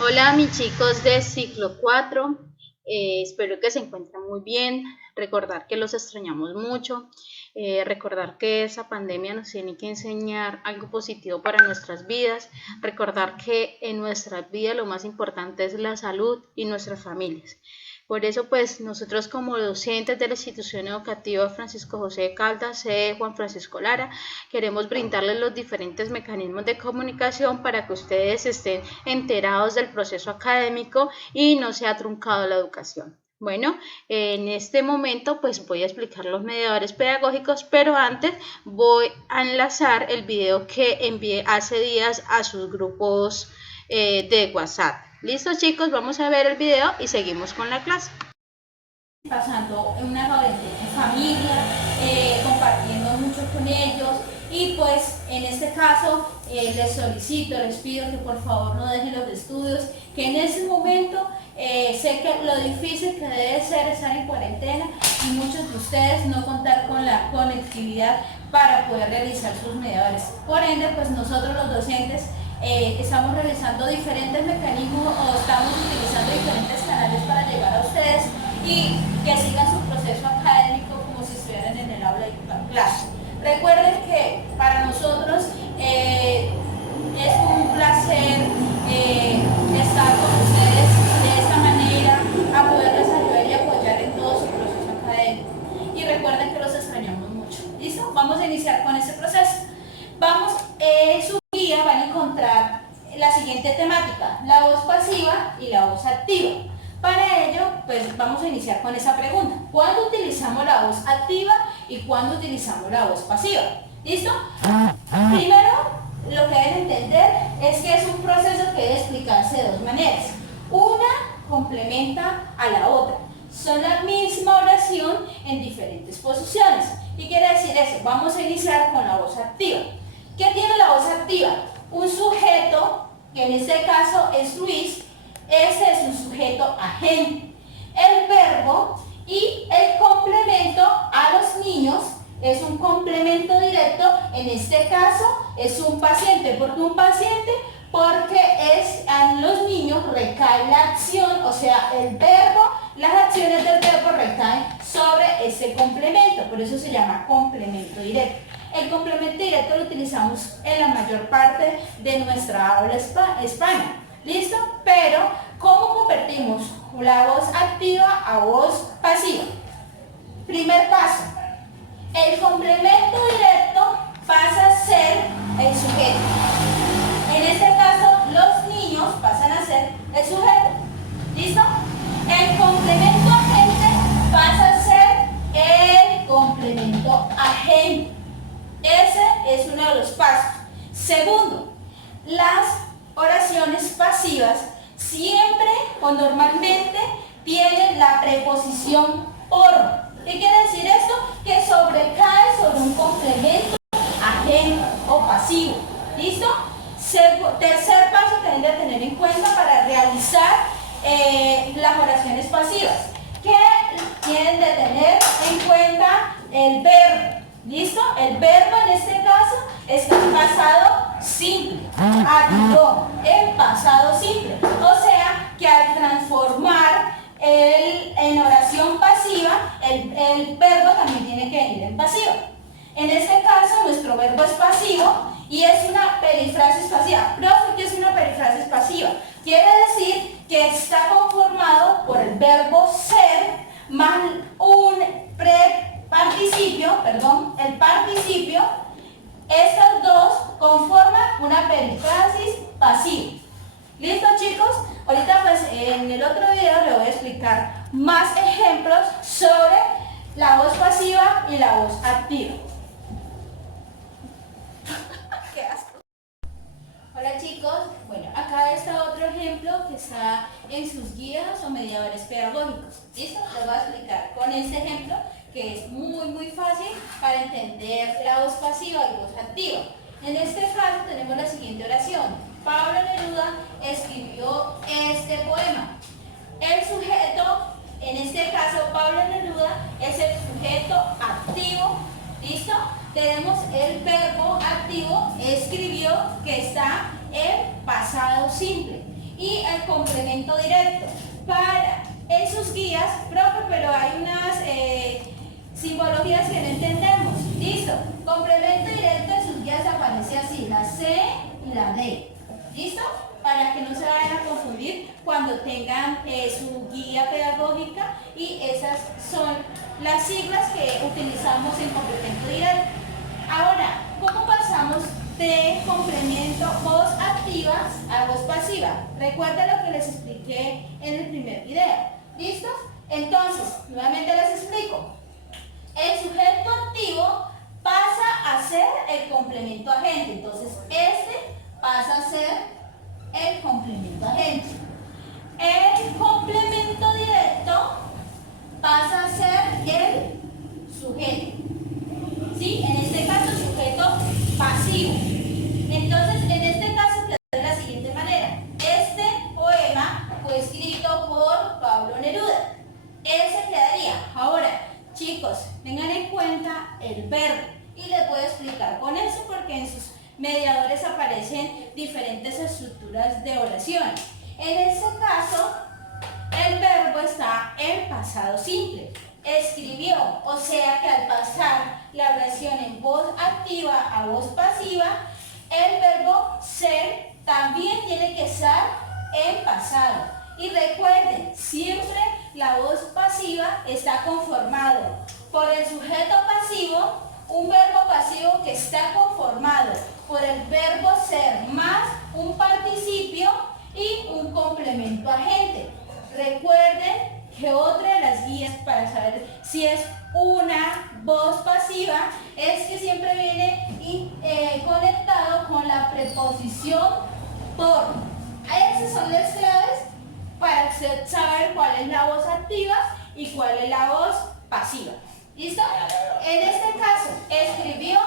Hola mis chicos de ciclo 4, espero que se encuentren muy bien, recordar que los extrañamos mucho, recordar que esa pandemia nos tiene que enseñar algo positivo para nuestras vidas, recordar que en nuestras vidas lo más importante es la salud y nuestras familias. Por eso, pues, nosotros como docentes de la institución educativa Francisco José de Caldas, sede Juan Francisco Lara, queremos brindarles los diferentes mecanismos de comunicación para que ustedes estén enterados del proceso académico y no se ha truncado la educación. Bueno, en este momento pues voy a explicar los mediadores pedagógicos, pero antes voy a enlazar el video que envié hace días a sus grupos de WhatsApp. Listo chicos, vamos a ver el video y seguimos con la clase. Pasando una cuarentena en familia, compartiendo mucho con ellos y pues en este caso les solicito, les pido que por favor no dejen los estudios, que en ese momento sé que lo difícil que debe ser estar en cuarentena y muchos de ustedes no contar con la conectividad para poder realizar sus mediadores. Por ende, pues nosotros los docentes estamos realizando diferentes mecanismos o estamos utilizando diferentes canales para llegar a ustedes y que sigan su proceso académico como si estuvieran en el aula de clase. Recuerden que para nosotros es un placer estar con ustedes de esta manera, a poderles ayudar y apoyar en todo su proceso académico. Y recuerden que los extrañamos mucho. ¿Listo? Vamos a iniciar con este proceso. Vamos, en su guía van a encontrar la siguiente temática: la voz pasiva y la voz activa. Para ello, pues vamos a iniciar con esa pregunta: ¿cuándo utilizamos la voz activa y cuándo utilizamos la voz pasiva? ¿Listo? Primero, lo que deben entender es que es un proceso que debe explicarse de dos maneras. Una complementa a la otra. Son la misma oración en diferentes posiciones. ¿Qué quiere decir eso? Vamos a iniciar con la voz activa. ¿Qué tiene la voz activa? Un sujeto, que en este caso es Luis. Ese es un sujeto agente. El verbo y el complemento a los niños es un complemento directo. En este caso es un paciente. ¿Por qué un paciente? Porque en los niños recae la acción, o sea, el verbo, las acciones del verbo recaen sobre ese complemento. Por eso se llama complemento directo. El complemento directo lo utilizamos en la mayor parte de nuestra aula hispana. ¿Listo? Pero, ¿cómo convertimos la voz activa a voz pasiva? Primer paso. El complemento directo pasa a ser el sujeto. En este caso, los niños pasan a ser el sujeto. ¿Listo? El complemento agente pasa a ser el complemento agente. Ese es uno de los pasos. Segundo, las oraciones pasivas siempre o normalmente tienen la preposición por. ¿Qué quiere decir esto? Que sobrecae sobre un complemento agente o pasivo. ¿Listo? Tercer paso que deben de tener en cuenta para realizar las oraciones pasivas. Que tienen de tener en cuenta el verbo. ¿Listo? El verbo en este caso está en pasado simple. Ayudó en pasado simple. O sea que al transformar en oración pasiva, el verbo también tiene que venir en pasiva. En este caso, nuestro verbo es pasivo y es una perifrasis pasiva. Profe, ¿qué es una perifrasis pasiva? Quiere decir que está conformado por el verbo ser más un el participio. Estos dos conforman una perifrasis pasiva. ¿Listo, chicos? Ahorita pues en el otro video les voy a explicar más ejemplos sobre la voz pasiva y la voz activa. ¡Qué asco! Hola chicos, bueno, acá está otro ejemplo que está en sus guías o mediadores pedagógicos. ¿Listo? Les voy a explicar con este ejemplo, que es muy fácil para entender la voz pasiva y voz activa. En este caso tenemos la siguiente oración: Pablo Neruda escribió este poema. El sujeto, en este caso Pablo Neruda, es el sujeto activo. ¿Listo? Tenemos el verbo activo, escribió, que está en pasado simple. Y el el complemento directo. En sus guías, profe, pero hay unas simbologías que no entendemos. Listo. Complemento directo en sus guías aparece así, la C y la D. ¿Listo? Para que no se vayan a confundir cuando tengan su guía pedagógica, y esas son las siglas que utilizamos en complemento directo. Ahora, ¿cómo pasamos de complemento voz activa a voz pasiva? Recuerda lo que les expliqué en el primer video. ¿Listos? Entonces, nuevamente les explico. El sujeto activo pasa a ser el complemento agente. Entonces, este pasa a ser el complemento agente. El complemento directo pasa a ser el sujeto. ¿Sí? En este caso, sujeto pasivo. Entonces, en este caso queda de la siguiente manera. Este poema fue escrito por Pablo Neruda. Ese quedaría. Ahora, chicos, tengan en cuenta el verbo. Y les voy a explicar con ese porque en sus mediadores aparecen diferentes estructuras de oración. En este caso, el verbo está en pasado simple. Escribió, o sea que al pasar la oración en voz activa a voz pasiva, el verbo ser también tiene que estar en pasado. Y recuerden, siempre la voz pasiva está conformado por el sujeto pasivo, un verbo pasivo que está conformado por el verbo ser más un participio y un complemento agente. Recuerden que otra de las guías para saber si es una voz pasiva es que siempre viene conectado con la preposición por. Esas son las claves para usted saber cuál es la voz activa y cuál es la voz pasiva. ¿Listo? En este caso, escribió,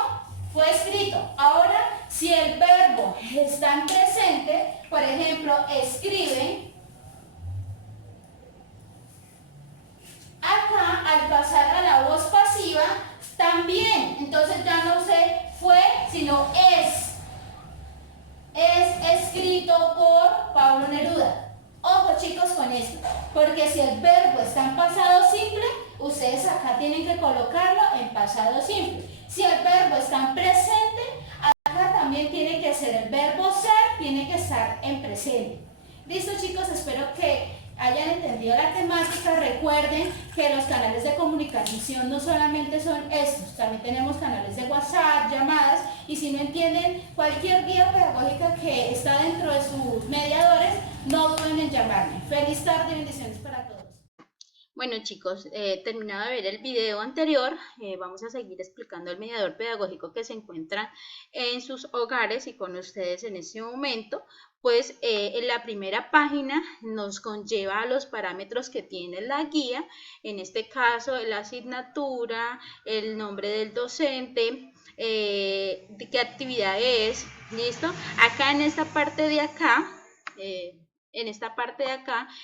fue escrito. Ahora, si el verbo está en presente, por ejemplo, escribe, acá al pasar a la voz pasiva, también, entonces ya no se fue, sino es escrito por Pablo Neruda. Ojo chicos con esto, porque si el verbo está en pasado simple, ustedes acá tienen que colocarlo en pasado simple. Si el verbo está en presente, acá también tiene que ser el verbo ser, tiene que estar en presente. Listo chicos, espero que hayan entendido la temática. Recuerden que los canales de comunicación no solamente son estos, también tenemos canales de WhatsApp, llamadas, y si no entienden cualquier guía pedagógica que está dentro de sus mediadores, no duden en llamarme. Feliz tarde y bendiciones para todos. Bueno chicos, terminado de ver el video anterior, vamos a seguir explicando el mediador pedagógico que se encuentra en sus hogares y con ustedes en este momento. Pues en la primera página nos conlleva a los parámetros que tiene la guía, en este caso la asignatura, el nombre del docente, de qué actividad es, ¿listo? Acá en esta parte de acá,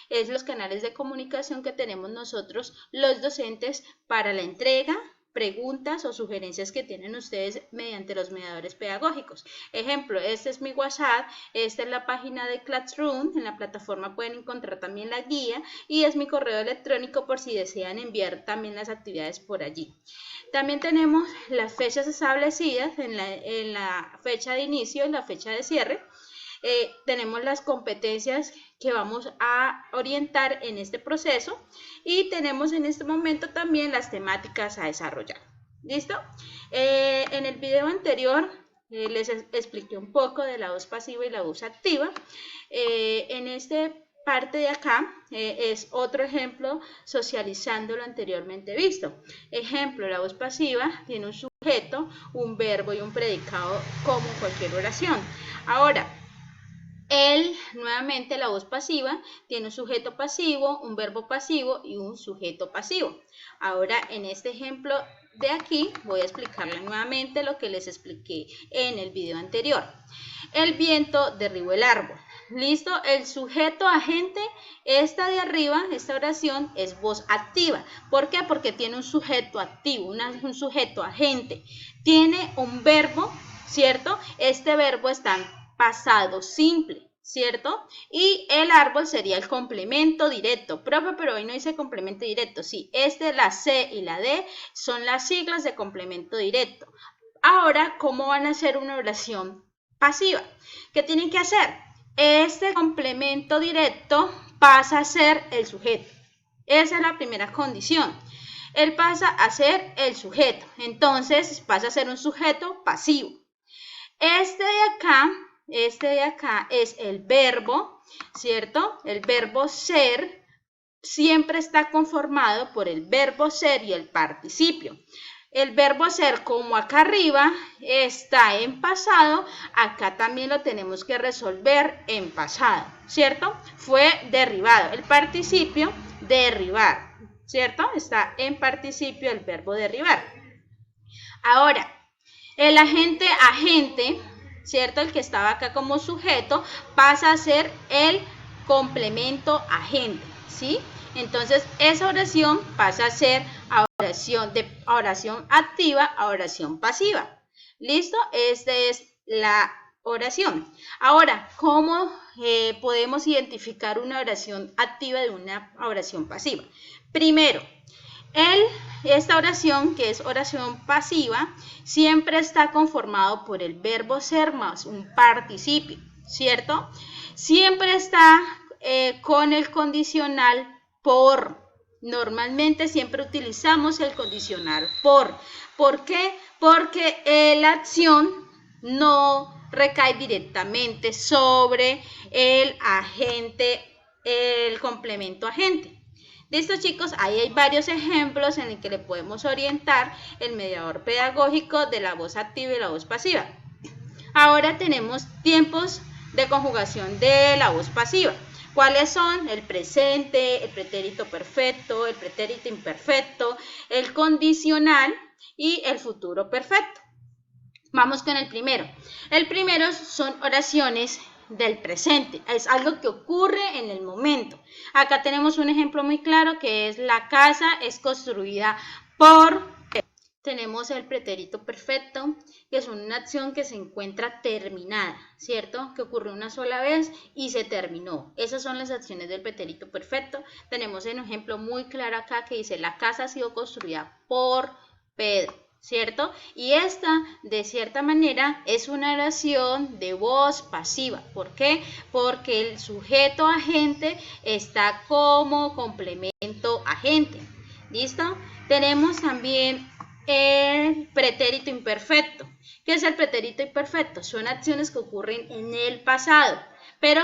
es los canales de comunicación que tenemos nosotros los docentes para la entrega, preguntas o sugerencias que tienen ustedes mediante los mediadores pedagógicos. Ejemplo, este es mi WhatsApp, esta es la página de Classroom, en la plataforma pueden encontrar también la guía y es mi correo electrónico por si desean enviar también las actividades por allí. También tenemos las fechas establecidas en la fecha de inicio y la fecha de cierre. Tenemos las competencias que vamos a orientar en este proceso y tenemos en este momento también las temáticas a desarrollar. ¿Listo? En el video anterior les expliqué un poco de la voz pasiva y la voz activa. En esta parte de acá es otro ejemplo socializando lo anteriormente visto. Ejemplo, la voz pasiva tiene un sujeto, un verbo y un predicado como cualquier oración. Ahora, nuevamente la voz pasiva tiene un sujeto pasivo, un verbo pasivo y un sujeto pasivo. Ahora en este ejemplo de aquí voy a explicarles nuevamente lo que les expliqué en el video anterior. El viento derribó el árbol. ¿Listo? El sujeto agente, esta de arriba, esta oración es voz activa. ¿Por qué? Porque tiene un sujeto activo, un sujeto agente. Tiene un verbo, ¿cierto? Este verbo está en pasado simple. ¿cierto? Y el árbol sería el complemento directo. Profe, pero hoy no dice complemento directo. Sí, la C y la D son las siglas de complemento directo. Ahora, ¿cómo van a hacer una oración pasiva? ¿Qué tienen que hacer? Este complemento directo pasa a ser el sujeto. Esa es la primera condición. Él pasa a ser el sujeto. Entonces, pasa a ser un sujeto pasivo. Este de acá es el verbo, ¿cierto? El verbo ser siempre está conformado por el verbo ser y el participio. El verbo ser, como acá arriba está en pasado, acá también lo tenemos que resolver en pasado, ¿cierto? Fue derribado. El participio, derribar, ¿cierto? Está en participio el verbo derribar. Ahora, el agente, ¿cierto? El que estaba acá como sujeto, pasa a ser el complemento agente, ¿sí? Entonces, esa oración pasa a ser oración activa a oración pasiva. ¿Listo? Esta es la oración. Ahora, ¿cómo podemos identificar una oración activa de una oración pasiva? Primero, esta oración, que es oración pasiva, siempre está conformado por el verbo ser más un participio, ¿cierto? Siempre está con el condicional por. Normalmente siempre utilizamos el condicional por. ¿Por qué? Porque la acción no recae directamente sobre el agente, el complemento agente. Listo, chicos, ahí hay varios ejemplos en el que le podemos orientar el mediador pedagógico de la voz activa y la voz pasiva. Ahora tenemos tiempos de conjugación de la voz pasiva. ¿Cuáles son? El presente, el pretérito perfecto, el pretérito imperfecto, el condicional y el futuro perfecto. Vamos con el primero. El primero son oraciones del presente, es algo que ocurre en el momento. Acá tenemos un ejemplo muy claro que es la casa es construida por. Tenemos el pretérito perfecto, que es una acción que se encuentra terminada, ¿cierto? Que ocurrió una sola vez y se terminó. Esas son las acciones del pretérito perfecto. Tenemos un ejemplo muy claro acá que dice la casa ha sido construida por Pedro, ¿cierto? Y esta, de cierta manera, es una oración de voz pasiva. ¿Por qué? Porque el sujeto agente está como complemento agente. ¿Listo? Tenemos también el pretérito imperfecto. ¿Qué es el pretérito imperfecto? Son acciones que ocurren en el pasado, pero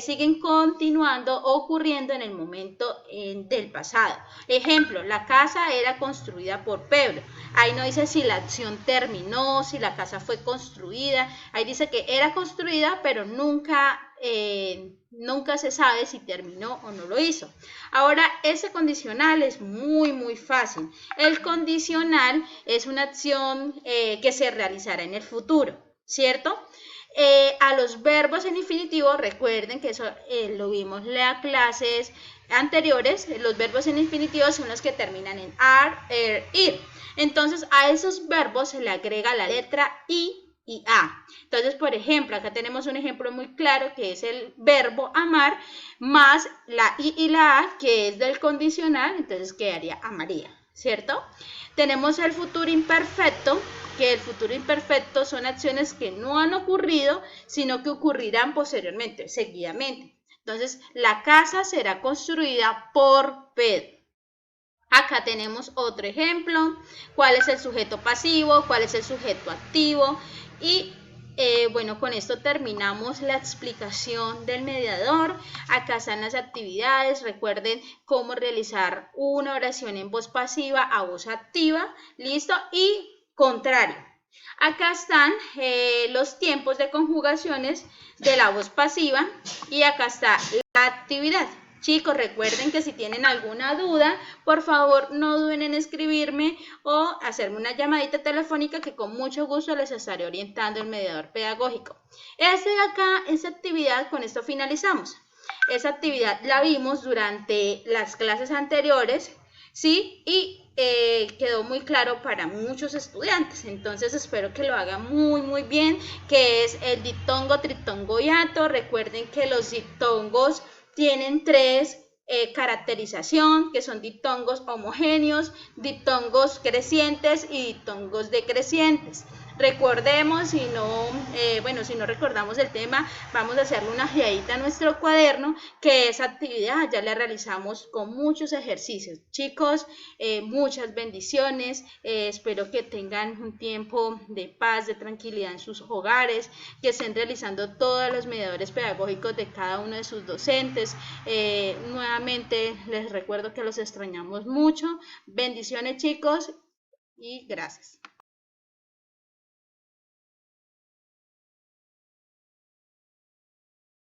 siguen continuando o ocurriendo en el momento del pasado. Ejemplo, la casa era construida por Pedro. Ahí no dice si la acción terminó, si la casa fue construida. Ahí dice que era construida, pero nunca se sabe si terminó o no lo hizo. Ahora, ese condicional es muy fácil. El condicional es una acción que se realizará en el futuro, ¿cierto? A los verbos en infinitivo, recuerden que eso lo vimos en las clases anteriores, los verbos en infinitivo son los que terminan en ar, ir. Entonces, a esos verbos se le agrega la letra I y A. Entonces, por ejemplo, acá tenemos un ejemplo muy claro que es el verbo amar más la I y la A, que es del condicional, entonces quedaría amaría, ¿cierto? Tenemos el futuro imperfecto, que el futuro imperfecto son acciones que no han ocurrido, sino que ocurrirán posteriormente, seguidamente. Entonces, la casa será construida por Pedro. Acá tenemos otro ejemplo, cuál es el sujeto pasivo, cuál es el sujeto activo y bueno, con esto terminamos la explicación del mediador. Acá están las actividades, recuerden cómo realizar una oración en voz pasiva a voz activa, listo, y contrario. Acá están los tiempos de conjugaciones de la voz pasiva y acá está la actividad. Chicos, recuerden que si tienen alguna duda, por favor no duden en escribirme o hacerme una llamadita telefónica que con mucho gusto les estaré orientando el mediador pedagógico. Esa actividad, con esto finalizamos. Esa actividad la vimos durante las clases anteriores, ¿sí? Y quedó muy claro para muchos estudiantes, entonces espero que lo hagan muy bien, que es el diptongo, triptongo y ato. Recuerden que los diptongos tienen tres caracterización, que son diptongos homogéneos, diptongos crecientes y diptongos decrecientes. Recordemos, si no recordamos el tema, vamos a hacerle una guiadita a nuestro cuaderno, que esa actividad ya la realizamos con muchos ejercicios. Chicos, muchas bendiciones, espero que tengan un tiempo de paz, de tranquilidad en sus hogares, que estén realizando todos los mediadores pedagógicos de cada uno de sus docentes. Nuevamente les recuerdo que los extrañamos mucho. Bendiciones, chicos, y gracias.